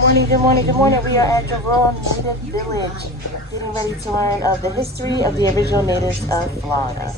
Good morning, good morning. We are at Jororo Native Village, getting ready to learn of the history of the original natives of Florida.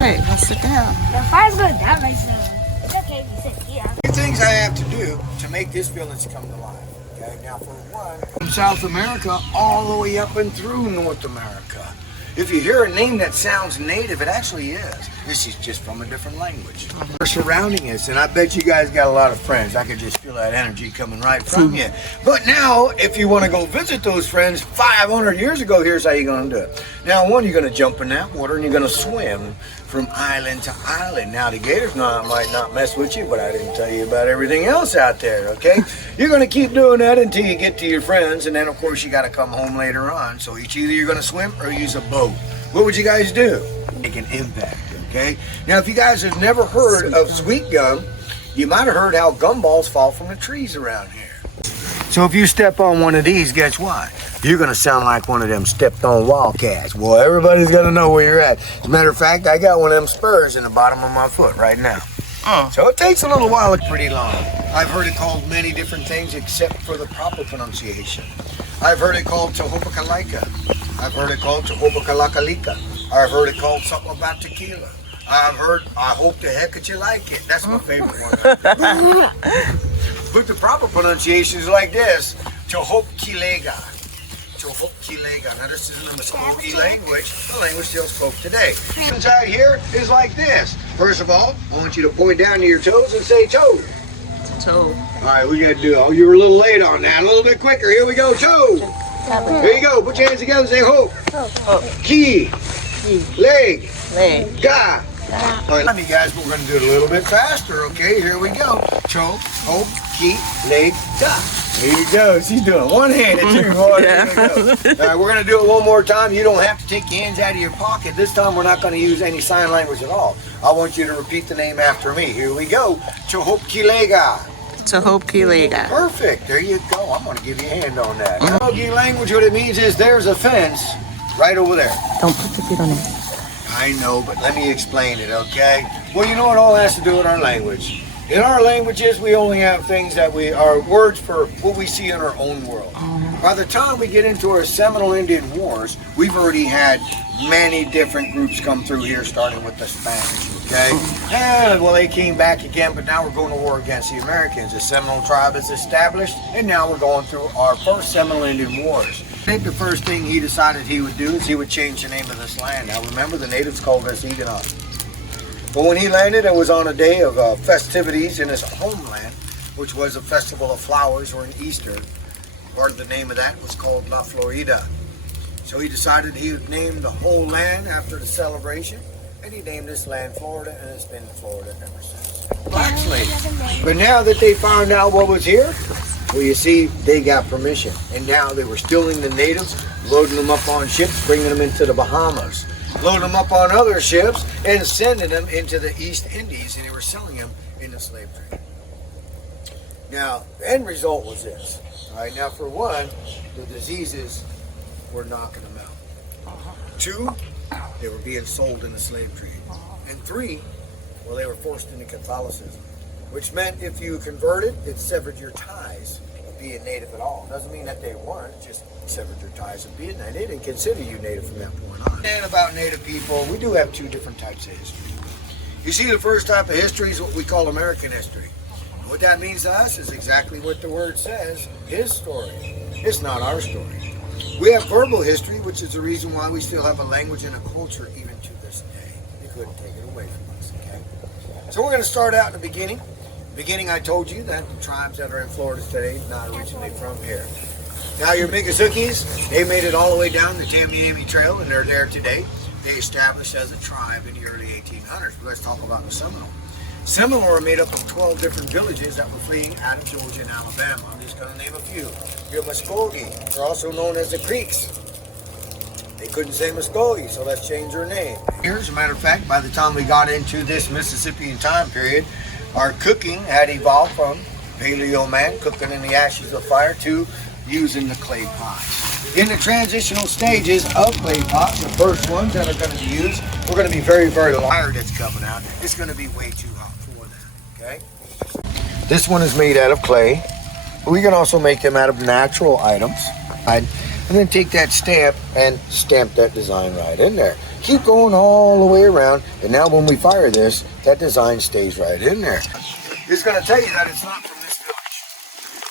Hey, let's sit down. The fire's going down right now. It's okay if you sit here. Two things I have to do to make this village come to life. Okay, now for one, from South America all the way up and through North America. If you hear a name that sounds native, it actually is. This is just from a different language. We're surrounding us, and I bet you guys got a lot of friends. I could just feel that energy coming right from you. But now, if you want to go visit those friends 500 years ago, here's how you're going to do it. Now, one, you're going to jump in that water, and you're going to swim from island to island. Now, the gators might not mess with you, but I didn't tell you about everything else out there, okay? You're going to keep doing that until you get to your friends, and then, of course, you got to come home later on. So it's either you're going to swim or use a boat. What would you guys do? Make an impact, okay? Now, if you guys have never heard of sweet gum, you might have heard how gumballs fall from the trees around here. So if you step on one of these, guess what? You're going to sound like one of them stepped-on wildcats. Well, everybody's going to know where you're at. As a matter of fact, I got one of them spurs in the bottom of my foot right now. So it takes a little while, it's pretty long. I've heard it called many different things except for the proper pronunciation. I've heard it called Tehopakalaika. I've heard it called Tehopakalakalika. I've heard it called something about tequila. I've heard, I hope the heck that you like it. That's my favorite one. But the proper pronunciation is like this. Tehopkilega. Tehopkilega. Now this isn't a Muskogee language, the language still spoke today. Inside here is like this. First of all, I want you to point down to your toes and say toe. Toe. All right, we got to do, oh, you were a little late on that. A little bit quicker. Here we go, toe. Here you go. Put your hands together and say ho. Ki. Leg. Ga. All right, let me guys, we're going to do it a little bit faster, okay? Here we go. Cho, ho, ki, leg, ga. There you go. She's doing one-handed too. All right, we're going to do it one more time. You don't have to take your hands out of your pocket. This time we're not going to use any sign language at all. I want you to repeat the name after me. Here we go. Tehopkilega. Tehopkilega. Perfect. There you go. I'm going to give you a hand on that. In Muskogee language, what it means is there's a fence right over there. Don't put your feet on it. I know, but let me explain it, okay? Well, you know, it all has to do with our language. In our languages, we only have things that are words for what we see in our own world. By the time we get into our Seminole Indian Wars, we've already had many different groups come through here, starting with the Spanish, okay? And, well, they came back again, but now we're going to war against the Americans. The Seminole tribe is established, and now we're going through our first Seminole Indian Wars. I think the first thing he decided he would do is he would change the name of this land. Now, remember, the natives called us Eganot. But when he landed, it was on a day of festivities in his homeland, which was a festival of flowers or an Easter. Part of the name of that was called La Florida. So he decided he would name the whole land after the celebration, and he named this land Florida, and it's been Florida ever since. Black slaves. But now that they found out what was here, well, you see, they got permission, and now they were stealing the natives, loading them up on ships, bringing them into the Bahamas, loading them up on other ships, and sending them into the East Indies, and they were selling them in the slave trade. Now, the end result was this. All right, now for one, the diseases were knocking them out. Two, they were being sold in the slave trade. And three, well, they were forced into Catholicism, which meant if you converted, it severed your ties of being native at all. Doesn't mean that they weren't, just severed your ties of being native. They didn't consider you native from that point on. And about native people, we do have two different types of history. You see, the first type of history is what we call American history. And what that means to us is exactly what the word says, his story. It's not our story. We have verbal history, which is the reason why we still have a language and a culture even to this day. You couldn't take it away from us, okay? So we're going to start out in the beginning. Beginning, I told you that the tribes that are in Florida today not originally from here. Now your Miccosukes, they made it all the way down the Tamiami Trail, and they're there today. They established as a tribe in the early 1800s. But let's talk about the Seminole. Seminole are made up of 12 different villages that were fleeing out of Georgia and Alabama. I'm just going to name a few. Your Muskogee, they're also known as the Creeks. They couldn't say Muskogee, so let's change their name. Here, as a matter of fact, by the time we got into this Mississippian time period, our cooking had evolved from paleo man cooking in the ashes of fire to using the clay pots. In the transitional stages of clay pots, the first ones that are going to be used, we're going to be very, very light that's coming out. It's going to be way too hot for that, okay? This one is made out of clay. We can also make them out of natural items. And then take that stamp and stamp that design right in there. Keep going all the way around, and now when we fire this, that design stays right in there. It's going to tell you that it's not from this village.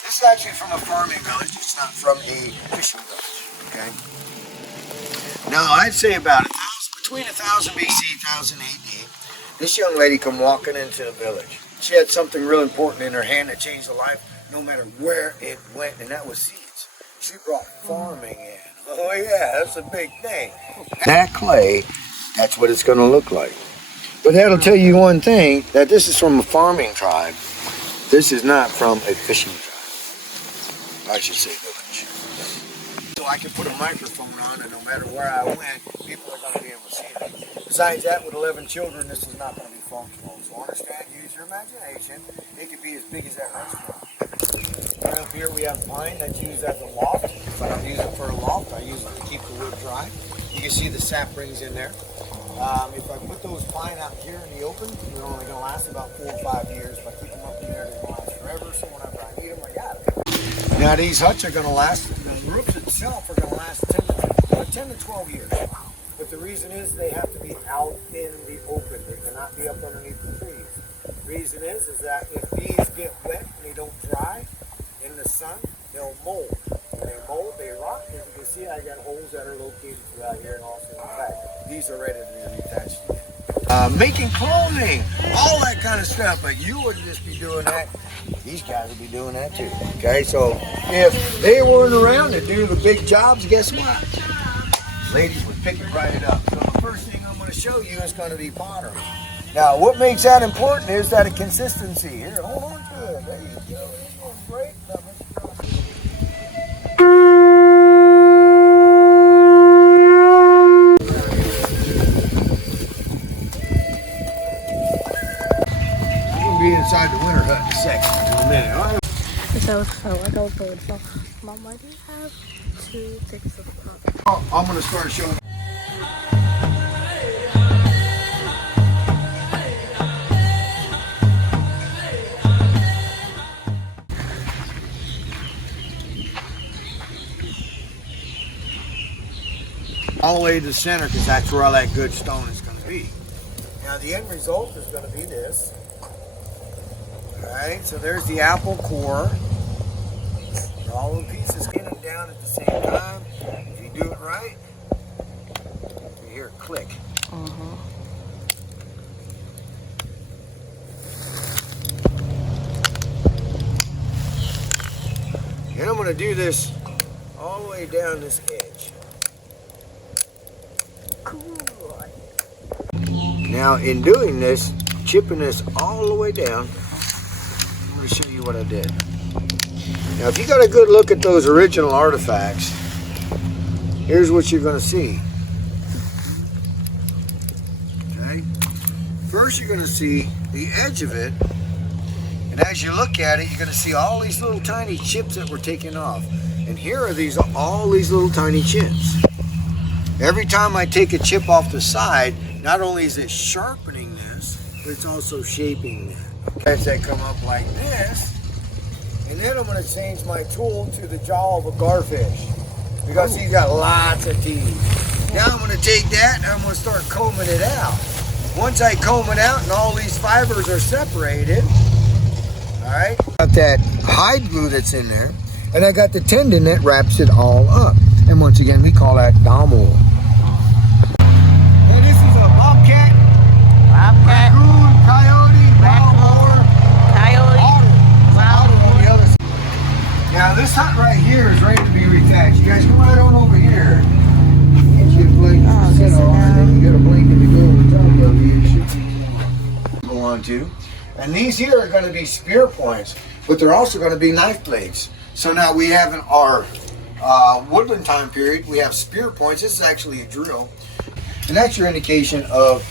This is actually from a farming village. It's not from a fishing village, okay? Now, I'd say about between 1000 BC, 1000 AD, this young lady come walking into the village. She had something real important in her hand that changed her life, no matter where it went, and that was seeds. She brought farming in. Oh yeah, that's a big thing. That clay, that's what it's going to look like. But that'll tell you one thing, that this is from a farming tribe. This is not from a fishing tribe. I should say village. So I can put a microphone on, and no matter where I went, people are going to be able to see me. Besides that, with 11 children, this is not going to be functional. So understand, use your imagination. It could be as big as that restaurant. Right up here we have pine that's used as a loft. If I don't use it for a loft, I use it to keep the wood dry. You can see the saplings in there. If I put those pine out here in the open, they're only going to last about 4 or 5 years. If I keep them up in there, they're going to last forever. So whenever I need them, I got them. Now these huts are going to last, the roofs itself are going to last 10 to 12 years. But the reason is they have to be out in the open. They cannot be up underneath the trees. The reason is that if these get wet and they don't dry in the sun, they'll mold. When they mold, they rot. As you can see, I got holes that are located throughout here and also in the back. These are ready to be retouched. Making clothing, all that kind of stuff. But you wouldn't just be doing that. These guys would be doing that too. Okay, so if they weren't around to do the big jobs, guess what? Ladies would pick it right up. So the first thing I'm going to show you is going to be pottery. Now, what makes that important is that a consistency. Here, hold on to it. There you go. This one's great. I'm going to be inside the winter hut in a second, in a minute. All right. So it felt like I was going to fall. Mom, why do you have 2 things of pop? I'm going to start showing. All the way to the center, because that's where all that good stone is going to be. Now the end result is going to be this. Alright, so there's the apple core. All the pieces getting down at the same time. If you do it right, you hear it click. And I'm going to do this all the way down this edge. Now in doing this, chipping this all the way down, I'm going to show you what I did. Now if you got a good look at those original artifacts, here's what you're going to see. Okay? First you're going to see the edge of it, and as you look at it, you're going to see all these little tiny chips that were taken off. And here are all these little tiny chips. Every time I take a chip off the side, not only is it sharpening this, but it's also shaping that. As they come up like this, and then I'm going to change my tool to the jaw of a garfish, because he's got lots of teeth. Now I'm going to take that and I'm going to start combing it out. Once I comb it out and all these fibers are separated, all right, got that hide glue that's in there, and I got the tendon that wraps it all up. And once again, we call that domo. Hey, this is a bobcat, raccoon, coyote, wild coyote, otter on the other side. Now this hut right here is ready to be retouched. You guys come right on over here. Get you a blanket to sit on, and then you get a blanket to go over the top of you. Go on to. And these here are going to be spear points, but they're also going to be knife blades. So now we have in our woodland time period, we have spear points. This is actually a drill, and that's your indication of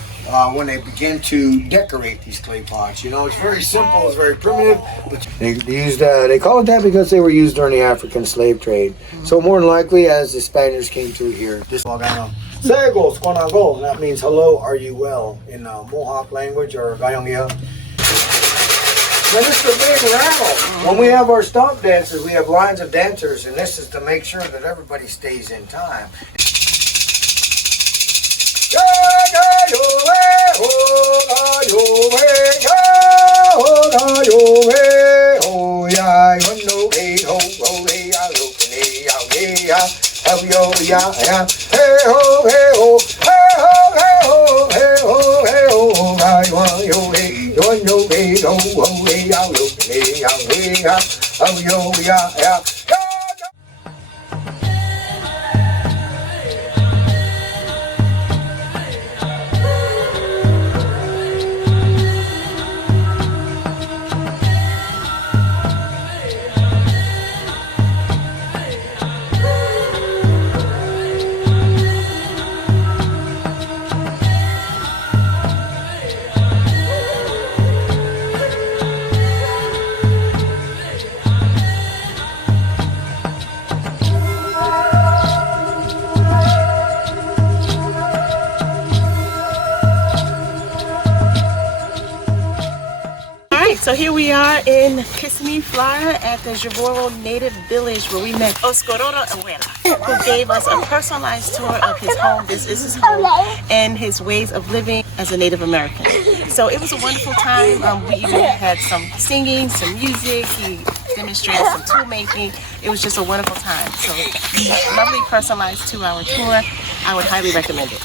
when they begin to decorate these clay pots. You know, it's very simple, it's very primitive, but they call it that because they were used during the African slave trade. So more than likely, as the Spaniards came through here, this Sego, Oskwanontona, that means hello, are you well, in Mohawk language or Gayongia. Now this is a big rattle. When we have our stomp dances, we have lines of dancers, and this is to make sure that everybody stays in time. So here we are in Kissimmee, Florida at the Jororo Native Village where we met Jororo Native, who gave us a personalized tour of his home. This is his home and his ways of living as a Native American. So it was a wonderful time. We even had some singing, some music. He demonstrated some tool making. It was just a wonderful time. So a lovely personalized 2-hour tour. I would highly recommend it.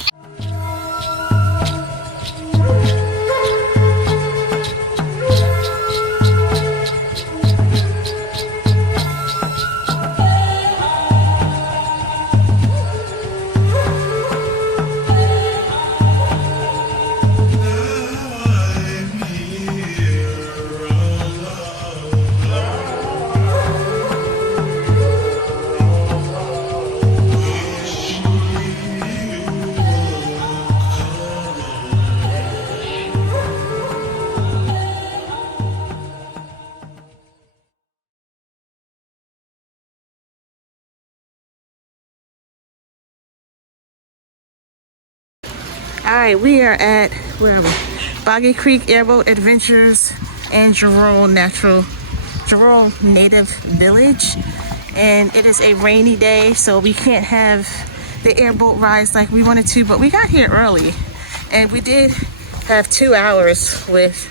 All right, we are at, where are we? Boggy Creek Airboat Adventures and Jororo Native Village. And it is a rainy day, so we can't have the airboat rides like we wanted to, but we got here early. And we did have 2 hours with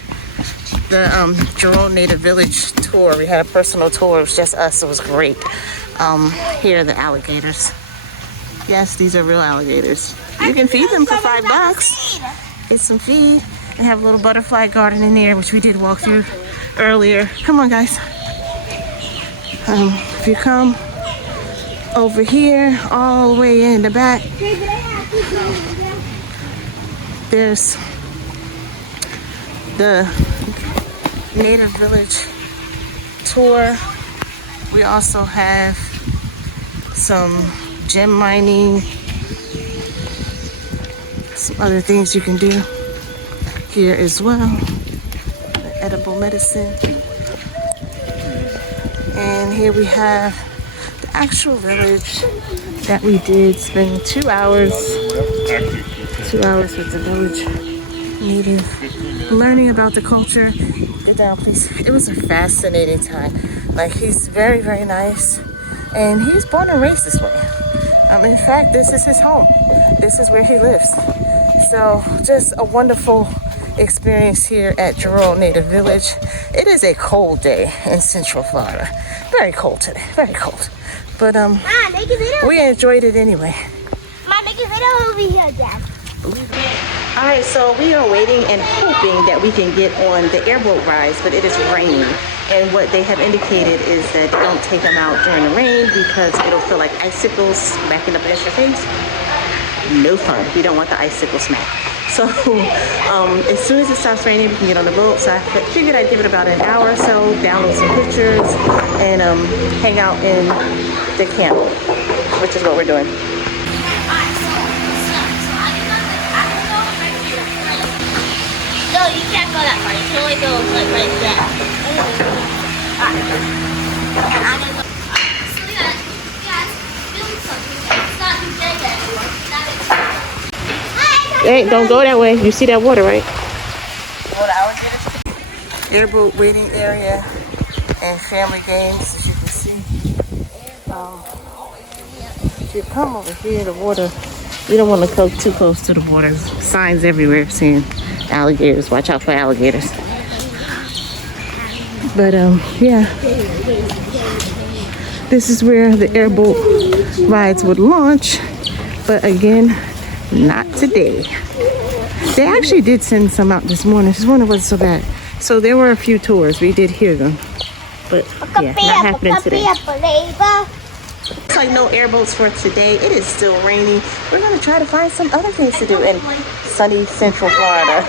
the Jororo Native Village tour. We had a personal tour, it was just us, it was great. Here are the alligators. Yes, these are real alligators. You can feed them for $5. Get some feed. They have a little butterfly garden in there, which we did walk through earlier. Come on, guys. If you come over here, all the way in the back, there's the Native Village tour. We also have some gem mining, some other things you can do here as well. The edible medicine. And here we have the actual village that we did spend 2 hours. 2 hours with the village native, learning about the culture. Get down, please. It was a fascinating time. Like, he's very, very nice. And he's born and raised this way. In fact, this is his home. This is where he lives. So just a wonderful experience here at Jororo Native Village. It is a cold day in Central Florida. Very cold today, very cold. But we enjoyed it anyway. Mom, make a video over here, Dad. All right, so we are waiting and hoping that we can get on the airboat rides, but it is raining. And what they have indicated is that they don't take them out during the rain because it'll feel like icicles smacking up against your face. No fun. We don't want the icicle smack. So as soon as it stops raining, we can get on the boat. So I figured I'd give it about an hour or so, download some pictures, and hang out in the camp, which is what we're doing. go that far. You can only go like right there. Alright. And I'm gonna go. So we got doing something. It's not dead anymore. That is. Hey, don't go that way. You see that water, right? Airboat waiting area and family games, as you can see. If you come over here, the water, you don't want to go too close to the water. Signs everywhere saying alligators. Watch out for alligators. But yeah, this is where the airboat rides would launch. But again, not today. They actually did send some out this morning. This morning wasn't so bad. So there were a few tours. We did hear them. But yeah, not happening today. Looks like no airboats for today. It is still rainy. We're going to try to find some other things to do in sunny Central Florida.